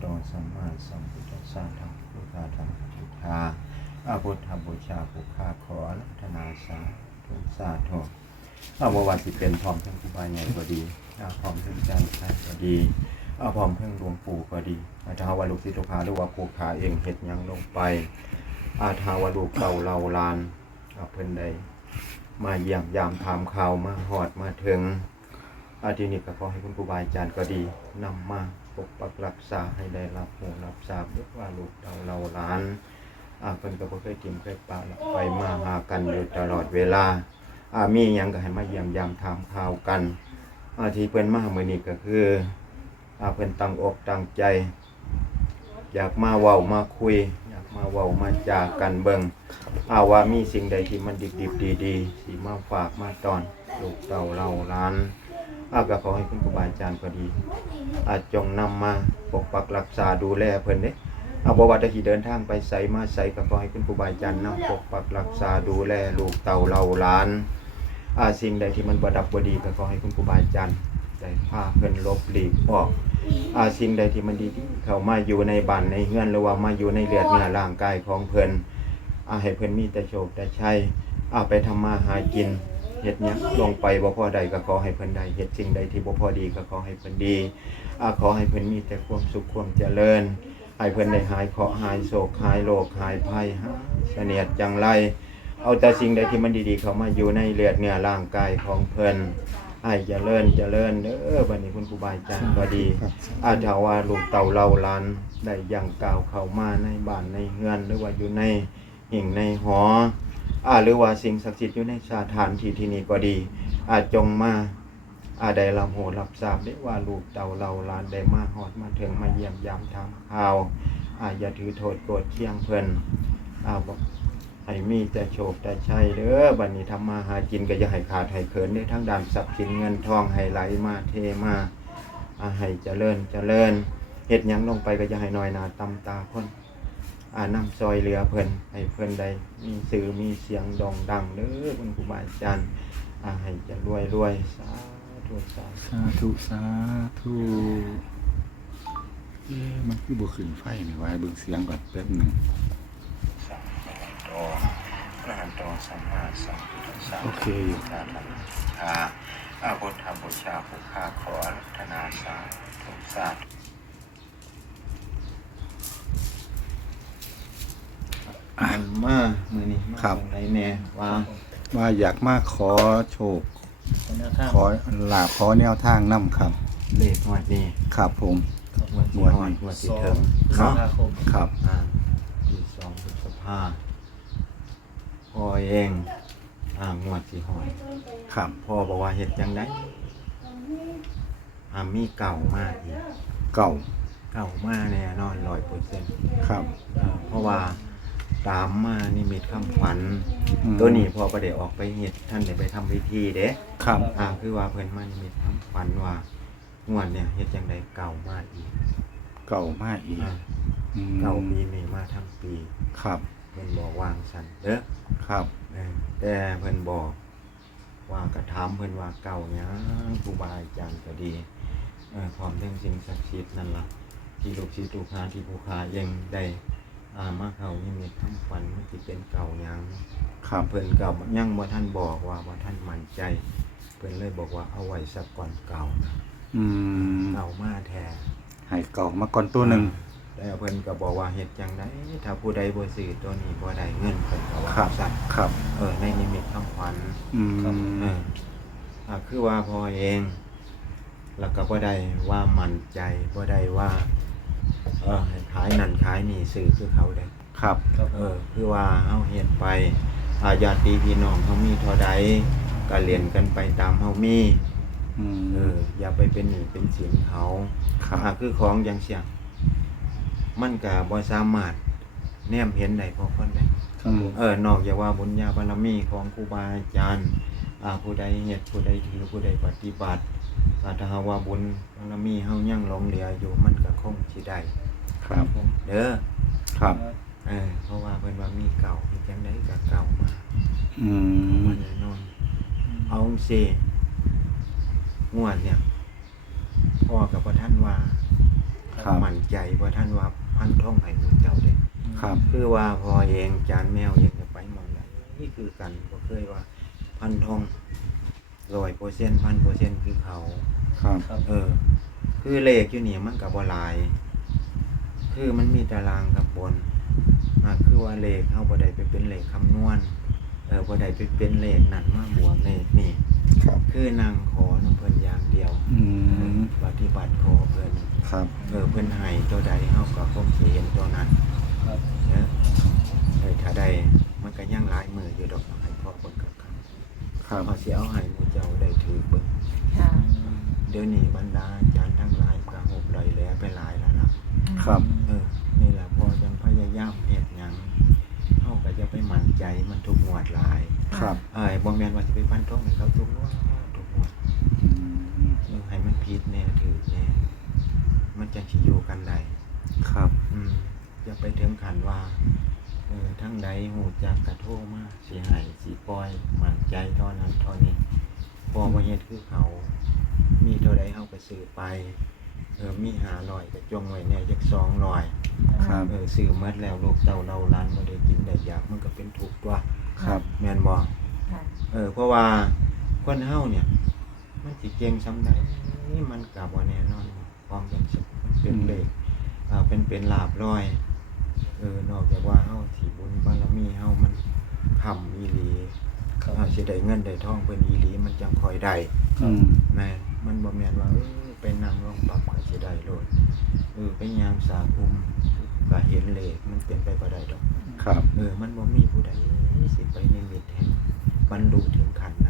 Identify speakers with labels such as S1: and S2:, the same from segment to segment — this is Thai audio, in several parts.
S1: โตสัมมาสัมพุทธัสสะธรรมพุทธาธรรมพุทธาอาพุทธบูชาปุคาขออนุทนาสาธุสาธุอาบวันสิเป็นพร้อมทั้งครูบาใหญ่ก็ดีอาพร้อมทั้งอาจารย์ชายก็ดีอาพร้อมทั้งหลวงปู่ก็ดีอาทาวาลูกศิษย์ลูกหาหรือว่าผู้ขาเองเฮ็ดยังลงไป อาทาวาลูกเก่าเราลานอาเพิ่นใดมาเยี่ยมยามถามข่าวมาหอดมาถึงอาทีนี้ก็ขอให้คุณครูบาอาจารย์ก็ดีนำมา ปกปักรักษาให้ได้รับหูรับทราบด้วยว่าลูกเราเราหลานอาเพิ่นก็บ่เคยกินเคยปาละไปมาหากันอยู่ตลอดเวลาอามีหยังก็ให้มาเยี่ยมยามถามข่าวกันอาที่เพิ่นมามื้อนี้ก็คืออาเพิ่นตั้งอกตั้งใจ อยากมาเว้ามาคุย อยากมาเว้ามาจากันเบิ่งอาว่ามีสิ่งใดที่มันดิบๆดีๆสิมาฝากมาตอน ลูกเต่าเราหลาน อาก็ขอให้คุณครูบาอาจารย์ก็ดี อาจจงนำมาปกปักรักษาดูแลเพิ่นเด้เอาบ่ว่าจะสิเดินทางไปไสมาไสก็ขอให้คุณครูบาอาจารย์นำปกปักรักษาดูแลลูกเต่าเราหลานอาสิ่งใดที่มันบ่ดับบ่ดีก็ขอให้คุณครูบาอาจารย์ได้พาเพิ่นลบหลีกออกอาสิ่งใดที่มันดีๆเข้ามาอยู่ในบ้านในเฮือนหรือว่ามาอยู่ในเลือดเนื้อร่างกายของเพิ่นอาให้เพิ่นมีแต่โชคแต่ชัยอาไปทำมาหากิน เฮ็ดหยังลงไปบ่พอใดก็ขอให้เพิ่นได้เฮ็ดสิ่งใดที่บ่พอดีก็ขอให้เพิ่นดีอาขอให้เพิ่นมีแต่ความสุขความเจริญ ให้เพิ่นได้หายเคราะห์หายโศกหายโรคหายภัยหายเสนียดจังไร เอาแต่สิ่งใดที่มันดีๆ เข้ามาอยู่ในเลือดเนื้อร่างกายของเพิ่นให้เจริญเจริญเด้อบัดนี้คุณครูบาอาจารย์ก็ดี อาถ้าว่าลูกเต่าเราหลานได้ย่างก้าวเข้ามาในบ้านในเฮือนหรือว่าอยู่ในหิ่งในหอ อาหรือว่าสิ่งศักดิ์สิทธิ์อยู่ในสถานที่ที่นี้ก็ดี อาจจงมาอาได้รับโหรับทราบได้ว่าลูกเต่าเราลานได้มาหอดมาถึงมาเยี่ยมยามทำข่าวอาอย่าถือโทษโกรธเคียงเพิ่นอาบอกให้มีแต่โชคแต่ชัยเด้อบัดนี้ทำมาหากินก็อย่าให้ขาดให้เขินในทั้งด้านทรัพย์สินเงินทองให้ไหลมาเทมาอาให้เจริญเจริญเฮ็ดยังลงไปก็อย่าให้น้อยหนาตำตาคน นำซอยเรือเพิ่นให้เพิ่นได้มีสื่อมีเสียงดองดังเด้อคุณครูบาอาจารย์อ่าให้จะรวยรวยสาธุสาธุ
S2: สาธุสาธุเอ๊ะมันคือบ่ขึ้นไฟนี่ไว้เบิ่งเสียงก่อนแป๊บหนึง
S1: สัมภะโตอะระหันโตสัมมาสัมพุทธัสสะ
S2: โอเคอยู่
S1: สาธุชาอาพุทธบูชาภูคาขออนุทนาสาธุสาธุอ่าน มามื้อนี้มาจังไดแน่ว่า
S2: ว่าอยากมาขอโชค
S3: แนวทาง
S2: ขอลาบขอแนวทางนํครับ
S1: เลขงวดนี้
S2: ครับผม
S1: งวดที่ฮอดงวดที่ถึง
S3: สอง
S1: เนาะ
S3: พฤษภาคม
S2: ครับ
S1: อ่าที่สองพฤษภาพ่อเองอ่างวดที่หอย
S2: ครับ
S1: พ่อบอกว่าเห็ดยังไงอ่ามีเก่ามากอีก
S2: เก่า
S1: เก่ามากแน่นอนร้อยเปอร์เซ็นต์
S2: ครับ
S1: เพราะว่า ตามมานี่มีคำขวัญ
S2: อืม
S1: ตัวนี้พอประเดี๋ยวออกไปเห็ดท่านเดี๋ยวไปทำพิธีเด้
S2: ครับ
S1: อ่าคือว่าเพิ่นมันมีคำขวัญว่างวดเนี่ยเห็ดยังไงเก่ามากอีก
S2: เก่ามากอีก
S1: อ่า
S2: อืม
S1: เก่าปีนี้มาทั้งปี
S2: ครับ
S1: เพิ่นบอกวางสันเด้อ
S2: ครับ
S1: เออแต่เพิ่นบอกว่ากระทำเพิ่นว่าเก่าหยังครูบาอาจารย์ก็ดีเออความเรื่องสิ่งศักดิ์สิทธิ์นั่นล่ะที่ลูกศิษย์ลูกหาที่ผู้ค้ายังได้ อ่ามาเข้านี่มีคำฝันมันสิเป็นเก่าหยัง
S2: ครับ
S1: เพิ่นก็ยังบ่ท่านบอกว่าบ่ท่านมั่นใจ เพิ่นเลยบอกว่าเอาไว้สักก่อนเก่านะ
S2: อืม
S1: เก่ามาแท้
S2: ให้เก่ามาก่อนตัวหนึง
S1: แต่เพิ่นก็บอกว่าเฮ็ดจังไดถ้าผู้ใดบ่ซื้อตัวนี้บ่ได้เงินเพิ่นก็ว่า
S2: ครับ
S1: สั่น
S2: ครับ
S1: เออในนิมิตคำขวัญ
S2: อืม
S1: เอออ่าคือว่าพอเอง แล้วก็บ่ได้ว่ามั่นใจบ่ได้ว่า เออให้ขายนั่นขายนี่ซื้อคือเขาได้
S2: ครับ
S3: ครับ
S1: เออคือว่าเฮาเฮ็ดไปอาญาติพี่น้องเฮามีเท่าใดก็เรียนกันไปตามเฮามี
S2: อืม
S1: เอออย่าไปเป็นหนี้เป็นสินเขา
S2: ครับ
S1: อ่าคือของอย่างเสียงมันก็บ่สามารถแนมเห็นได้พอคนใด
S2: อืม
S1: เออนอกจากว่าบุญญาบารมีของครูบาอาจารย์อ่าผู้ใดเฮ็ดผู้ใดถือผู้ใดปฏิบัติอ่าถ้าหากว่าบุญบารมีเฮายังหลงเหลืออยู่มันก็คงสิได้
S2: ครับ
S1: เด้อ
S2: ครับ
S1: เออเพราะว่าเพิ่นว่ามีเก่ามีจังไดก็เก่ามา
S2: อื
S1: มามแน่นอนเอาสิงวดเนี่ยพ่อกับพ่อท่านว่าเอ
S2: ครับ
S1: มั่นใจว่าท่านว่าพันท่องให้หมูเจ้าเด้
S2: ครับ
S1: คือว่าพอเองจานแมวเองจะไปหมองไหนนี่คือกันก็เคยว่าพันท่อง ร้อยเปอร์เซ็นต์พันเปอร์เซ็นต์คือเขา
S2: ครับ
S3: ครับ
S1: เออ คือเลขอยู่นี่มันกับว่าหลาย คือมันมีตารางกับบนอ่าคือว่าเลขเขาบ่ได้ไปเป็นเลขคำนวณ เออบ่ได้ไปเป็นเลขนั่นมาบวกเลขนี่
S2: ครับ
S1: คือนางขอน้ำเพิ่นอย่างเดียว
S2: อืม
S1: ปฏิบัติขอเพิ่น
S2: ครับ
S1: เออเพิ่นให้ตัวใดเฮาก็คงสิเห็นตัวนั้น
S3: ครับ
S1: เด้อเออถ้าได้มันก็ยังหลายมืออยู่ดอกให้พ่อเบิ่งกับค
S2: ครับำ
S1: เขาสิเอาให้หมู่เจ้าได้ถือเบิ่ง
S4: ค่ะ
S1: เดี๋ยวนี้บรรดาอาจารย์ทั้งหลายก็หบไหลแล้วไปหลายแล้วล่ะ
S2: ครับ
S1: เออ นี่แหละพอยังพยายามเฮ็ดหยังเฮาก็จะไปมั่นใจมันทุกงวดหลาย
S2: ครับ
S1: เอ้ยบ่แม่นว่าสิไปฟันธงให้เขาทุกงวดทุกงวด
S2: อืม
S1: เออให้มันผิดแน่ถือแน่มันจะสิอยู่ กันได้
S2: ครับ
S1: อืมอย่าไปถึงขันว่าเออทั้งใดหูจักกระโทษมาสิใหายสิปล่อยมั่นใจเท่านั้นเท่านี้พอมาเฮ็ดคือเขา มีเท่าใดเฮาก็ซื้อไปเออมีหาลอยก็จงไว้แน่จักสองลอย
S2: ครับ
S1: เออซื้อหมดแล้วลูกเต่าเราล้านบ่ได้กินได้อยากมันก็เป็นทุกข์ตัว
S2: ครับ
S1: แม่นบ่
S4: ค่ะ
S1: เออเพราะว่าคนเฮาเนี่ย มันสิเก่งซำใดมันก็บ่แน่นอน ความเป็นสุขมันเป็นเลขอ่าเป็นเป็นลาบร้อยเออนอกจากว่าเฮาสิบุญบารมีเฮามันคำอีหลี
S3: ครับ
S1: เฮาสิได้เงินได้ทองเพิ่นอีหลีมันจังค่อยได้
S3: ครั
S2: อื
S3: บ
S2: ม
S1: แม่นมันบ่แม่นว่าเออไปนั่งลงปรับก็สิได้โลดเออไปยามสาคุมก็เห็นเลขมันเป็นไปบ่ได้ดอก
S2: ครับ
S1: เออ มันบ่มีผู้ใดสิไปนิมิตเห็นบรรลุถึงขั้นนั้น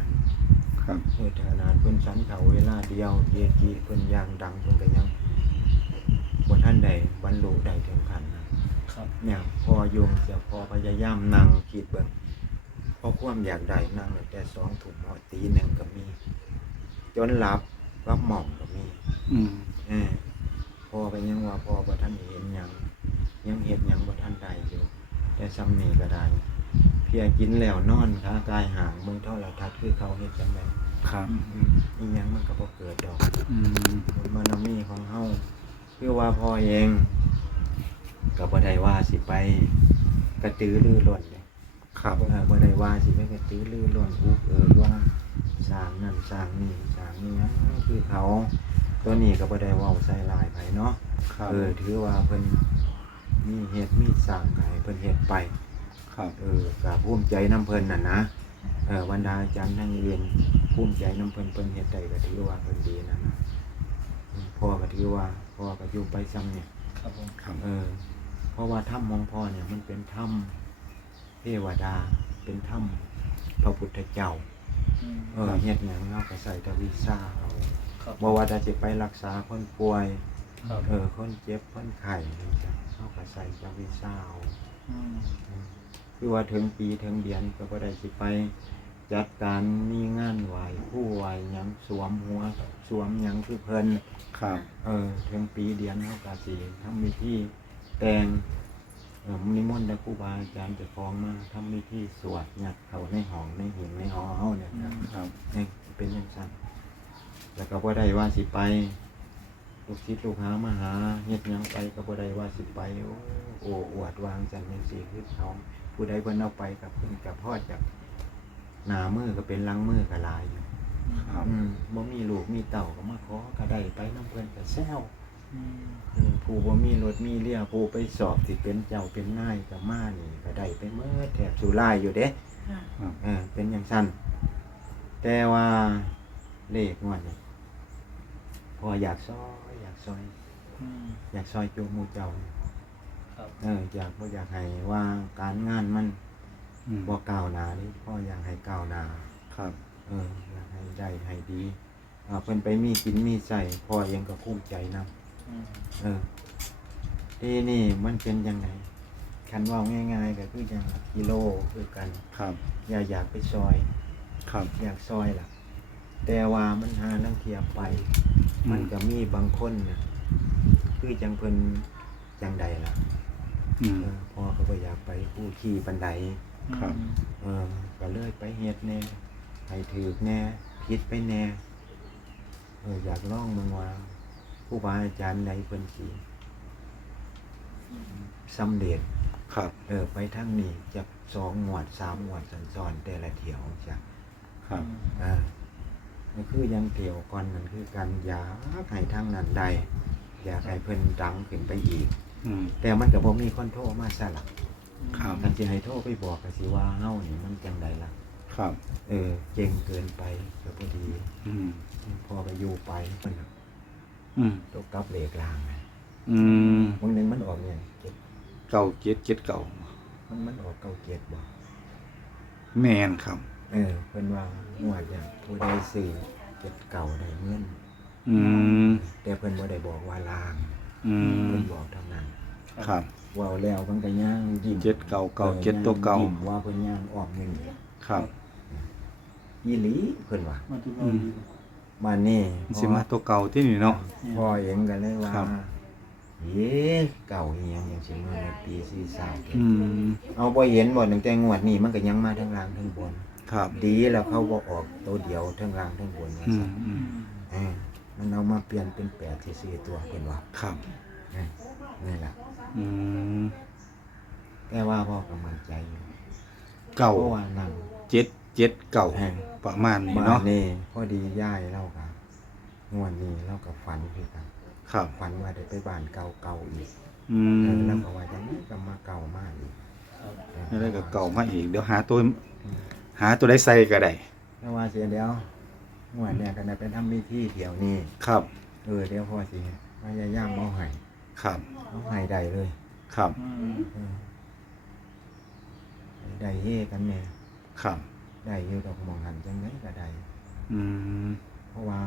S2: ครับ
S1: เออขนาดเพิ่นสันเขาเวลาเดียวเยกีเพิ่นย่างดังเพิ่นก็ยังบ่ทันได้บรรลุได้ถึงขั้นนั้น
S3: ครับ
S1: เนี่ยพอโยมจะพอพยายามนั่งคิดเบิ่งพอความอยากได้นั่งตั้งแต่สองถุงหอดตีหนึ่งก็มี จนหลับรับหม่อมก็มี
S2: อืม
S1: เออพอไปยังว่าพอบ่ท่านเห็นหยังยังเห็นหยังบ่ท่านได้อยู่แต่ซ้ำนี่ก็ได้เพียกินแล้วนอนขากายห่างมือเท่าไรทัดคือเขาเฮ็ดจังได
S2: ครับ
S1: อืมอีหยังมันก็บ่เกิดดอก
S2: อืม
S1: บุญบารมีของเฮาคือว่าพ่อเองก็บ่ได้ว่าสิไปกระตือรือร้นเลย
S2: ครับ
S1: เออบ่ได้ว่าสิไปกระตือรือร้นอุกเอิกว่าสร้างนั่นสร้างนี่สร้างนี่หยังคือเขาตัวนี้ก็บ่ได้เว้าใส่ลายไผเนาะ
S2: ครับ
S1: เออถือว่าเพิ่นมีเฮ็ดมีสร้างให้เพิ่นเฮ็ดไป
S2: ครับ
S1: เออก็ภูมิใจน้ำเพิ่นน่ะนะเออบรรดาอาจารย์ทั้งเรียนภูมิใจน้ำเพิ่นเพิ่นเฮ็ดได้ก็ถือว่าเพิ่นดีนะนะอืมพ่อก็ถือว่าพ่อก็อยู่ไปซ้ำเนี่ย
S3: ครับผม
S2: ครับ
S1: เออเพราะว่าถ้ำของพ่อเนี่ยมันเป็นถ้ำเทวดาเป็นถ้ำพระพุทธเจ้า
S3: อืม
S1: เออเฮ็ดหยังเฮาก็ใส่แตะวีซ่าเอา
S3: ครับ
S1: บ่ว่าจะสิไปรักษาคนป่วย
S3: ครับ
S1: เออคนเจ็บคนไข้นี่จ้ะเฮาก็ใส่แตะวีซ่าเอา
S3: อืม
S1: คือว่าถึงปีถึงเดือนก็บ่ได้สิไป จัดการมีงานไหวผู้ไหวหยังสวมหัวสวมหยังคือเพิ่น
S2: ครับ
S1: เออถึงปีเดือนเฮาก็สิทำพิธีแต่งเออนิมนต์แต่ครูบาอาจารย์เจะฟ้าของมาทำพิธีสวดยัดเข้าในห้องในหินในหอเฮาเนี่ยครับ
S2: ครับ
S1: นี่เป็นจังซั่นแล้วก็บ่ได้ว่าสิไปลูกศิษย์ลูกหามาหาเฮ็ดหยังไปก็บ่ได้ว่าสิไปโอ้โอ้อวดวางจันเป็นสิคือเขา ผู้ใดเพิ่นเอาไปกับเพิ่นกับพ่อจากหน้ามือก็เป็นหลังมือก็หลายอยู่
S2: ครับ
S1: อืมบ่มีลูกมีเต่าก็มาขอก็ได้ไปน้ำเพิ่นก็แซว
S3: อืม
S1: อืมผู้บ่มีรถมีเรือผู้ไปสอบสิเป็นเจ้าเป็นนายก็มานี่ก็ได้ไปเมื่อแถบสุรายอยู่เด้
S4: ค่ะ
S2: ครับ
S1: เออเป็นอย่างสั้นแต่ว่าเลขงวดนี่พออยากซอยอยากซอย
S3: อืม
S1: อยากซอยจูหมูเจ้า
S3: ครับ
S1: เอออยากบ่อยากให้ว่าการงานมัน
S2: อืม
S1: บ่ก้าวหน้านี่พ่ออยากให้ก้าวหน้า
S2: ครับ
S1: เอออยากให้ได้ให้ดีอ่าเพิ่นไปมีกินมีใส่พ่อเองก็ภูมิใจนำ
S3: อืม
S1: เออที่นี่มันเป็นยังไงคันเว่าง่าย ๆ ก็คืออย่างกิโลคือกัน
S2: ครับ
S1: อย่าอยากไปซอย
S2: ครับ
S1: อยากซอยล่ะ แต่ว่ามันหาลังเทียบไป
S2: อืม
S1: มันก็มีบางคนน่ะคือจังเพิ่นจังใดล่ะ
S2: อืม
S1: เออพ่อก็บ่อยากไปผู้ขี่บันได
S2: ครับ
S1: เออก็เลยไปเฮ็ดแน่ให้ถือแน่ผิดไปแน่เอออยากลองมึงว่าผู้บาอาจารย์ใดเพิ่นสิสำเร็จ
S2: ครับ
S1: เออไปทั้งนี้จะสองหมวดสามหมวดสันซอนแต่ละเถียวจ้ะ
S2: ครับ
S1: อ่าก็คือยังเกี่ยวก่อนนั่นคือการอยากให้ทั้งนั้นใดอยากให้เพิ่นดังขึ้นไปอีก
S2: อืม
S1: แต่มันก็บ่มีคนโทรมาซะล่ะ
S2: ครับ
S1: คันสิให้โทรไปบอกก็สิว่าเฮานี่มันจังไดล่ะ
S2: ครับ
S1: เออเก่งเกินไปก็บ่ดี
S2: อืม
S1: พอไปอยู่ไปมันก็
S2: อืม
S1: ตกกับเหล็กลางไง
S2: อืม
S1: บางหนึงมันออกเนี่ยเจ็ด
S2: เก่าเจ็ดเจ็ดเก่า
S1: มันมันออกเก้าเจ็ดบ่
S2: แมนครับ
S1: เออเพิ่นว่างวดเนี่ยผู้ใดซื้อเจ็ดเก่าได้เงิน
S2: อืม
S1: แต่เพิ่นบ่ได้บอกว่าลาง
S2: อืม
S1: เพิ่นบอกเท่านั้น
S2: ครับ
S1: เว้าแล้วมันก็ย่างยิ้ม
S2: เจ็ดเก่าเก่าเจ็ดตัวเก่า
S1: ยิ้มว่าเพิ่นย่างออกเงิน
S2: ครับ
S1: อีหลีเพิ่นว่า
S3: มาทุก
S2: อืม
S1: มานี่
S2: สิมาตัวเก่าที่นี่เนาะ
S1: พ่อเองก็เลยว่า
S2: ครับ
S1: เย้เก่าอีหยังยังสิมาในปี43
S2: อืม
S1: เอาบ่เห็นบ่ตั้งแต่งวดนี้มันก็ยังมาทั้งล่างทั้งบน
S2: ครับ
S1: ดีแล้วเขาบ่ออกตัวเดียวทั้งล่างทั้งบนว่า
S2: อื
S1: ซั่
S2: ม
S1: น
S2: อื ม
S1: เออมันเอามาเปลี่ยนเป็นแปดสี่สี่ตัวเพิ่นว่า
S2: ครับ
S1: เออนี่แหละ
S2: อืม
S1: แต่ว่าพ่อก็มั่นใจอยู่
S2: เก่า
S1: เพราะว่านั่ง
S2: เจ็ดเจ็ดเก่า
S1: แฮง
S2: ประมาณนี้
S1: บ้า
S2: เนาะ
S1: นนี่พอดีย่ายเล่ากับงวดนี้เล่ากับฝันคือกัน
S2: ครับ
S1: ฝันว่าได้ไปบ้านเก่าเก่าๆอีก
S2: อื
S1: เออ
S2: ม
S1: แล้วก็ว่าจังนี้ก็มาเก่ามากอีก
S3: ครับ
S1: ออ
S2: แล้วก็เก่ามาอีกเดี๋ยวหาตัว หาตัวได้ใส่ก็ได้
S1: แต่ว่าเสียเดียว งวดเนี่ยก็ได้ไปทำพิธีเที่ยวนี้
S2: ครับ
S1: เออเดี๋ยวพ่อสิพยายามเอาให้
S2: ครับ
S1: เอาให้ได้เลย
S2: ครับ
S3: อืม
S1: เออให้ได้เฮกันแน่
S2: ครับ
S1: ได้อยู่ดอกหมองหันจังไดก็ได้
S2: อืม
S1: เพราะว่า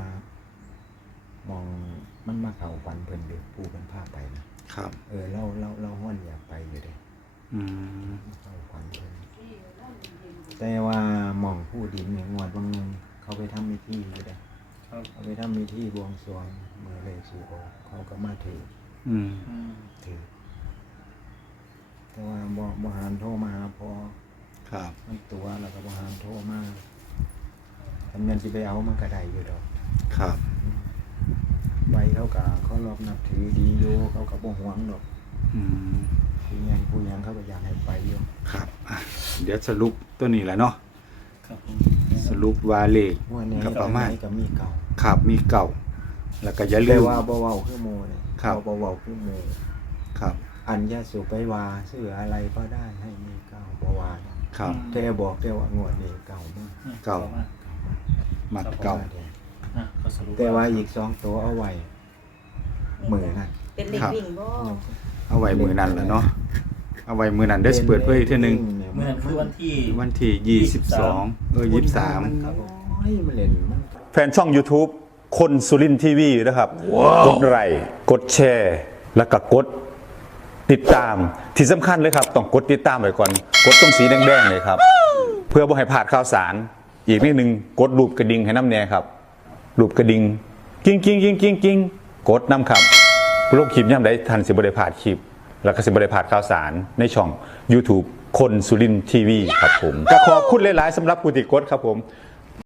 S1: มองมันมาเข้าฝันเพิ่นเด็กผู้เพิ่นพาไปนะครับ เออเราเราเราห้วนอยากไปอยู่เด้
S2: อืม
S1: เข้าฝันเพิ่นแต่ว่ามองผู้ดินเนี่ยงวดบางนึง เขาไปทำพิธีอยู่เด้
S3: ครับ
S1: เขาไปทำพิธีบวงสรวงเมื่อเลขสิออกเขาก็มาถือ
S2: อืม
S3: อืม
S1: ถือ แต่ว่าบ่บ่หานโทรมาหาพอ
S2: ครับ
S1: มันตัวแล้วก็บ่หานโทรมาคันแม่นสิไปเอามันก็ได้อยู่ดอก
S2: ครับ
S1: ไปเขาก็เขารอบนับถือดีอยู่เขาก็บ่หวงดอก
S2: อืม
S1: ผู้หยังผู้หยังเขาก็อยากให้ไปอยู่
S2: ครับอะเดี๋ยวสรุปตัวนี้แหละเนาะ
S3: ครับผม
S2: สรุปว่าเลข
S1: ว่าเนี่ย
S2: ก็ประมาณ
S1: ก็มีเก่า
S2: ครับมีเก่า แล้วก็อย่าลื
S1: แต่
S2: ม
S1: ว่าบ่เว้าคือโมเลย
S2: ครับ
S1: บ่เว้าคือโม
S2: ครับ
S1: อันยาสูบไปว่าซื้ออะไรก็ได้ให้มีเก่าบ่ว่า
S2: ครับ
S1: แต่บอกแต่ว่างวดนี้เก่ามาก
S2: เก่า
S3: มาก
S2: มักเก่า
S3: อะก็สรุป
S1: แต่ว่าอีกสองตัวเอาไว้มือนั่น
S4: เป็นเด็ก
S2: ครับ
S4: วิ่งบ่
S2: เอาไว้มือนั้นแหละเนาะ เอาไว้มือนั้นเดี๋ยวสิเปิดเผยอีกเทีนึง
S3: เมื่อนั้นคือวันที่
S2: วันที่ยี่สิบสองเออยี่สิบสาม
S1: นน้อยมันเล่นมัน
S5: แฟนช่อง YouTube คนสุรินทีวีนะครับ กดไลค์กดแชร์ แล้วก็กดติดตามที่สำคัญเลยครับ ต้องกดติดตามไว้ก่อน กดตรงสีแดงๆเลยครับ เพื่อบ่ให้พลาดข่าวสาร อีกนิดนึงกดรูปกระดิ่งให้น้ำแน่ครับ รูปกระดิ่งกิ้งกิ้งกิ้งกิ้งกิ้งกดน้ำครับโลกคลิปย่ำได้ทันสิบได้พลาดคลิป แล้วก็สิบได้พลาดข่าวสารในช่อง YouTube คนสุรินทีวีครับผมก็ขอบคุณหลาย ๆสำหรับผู้ติดกดครับผม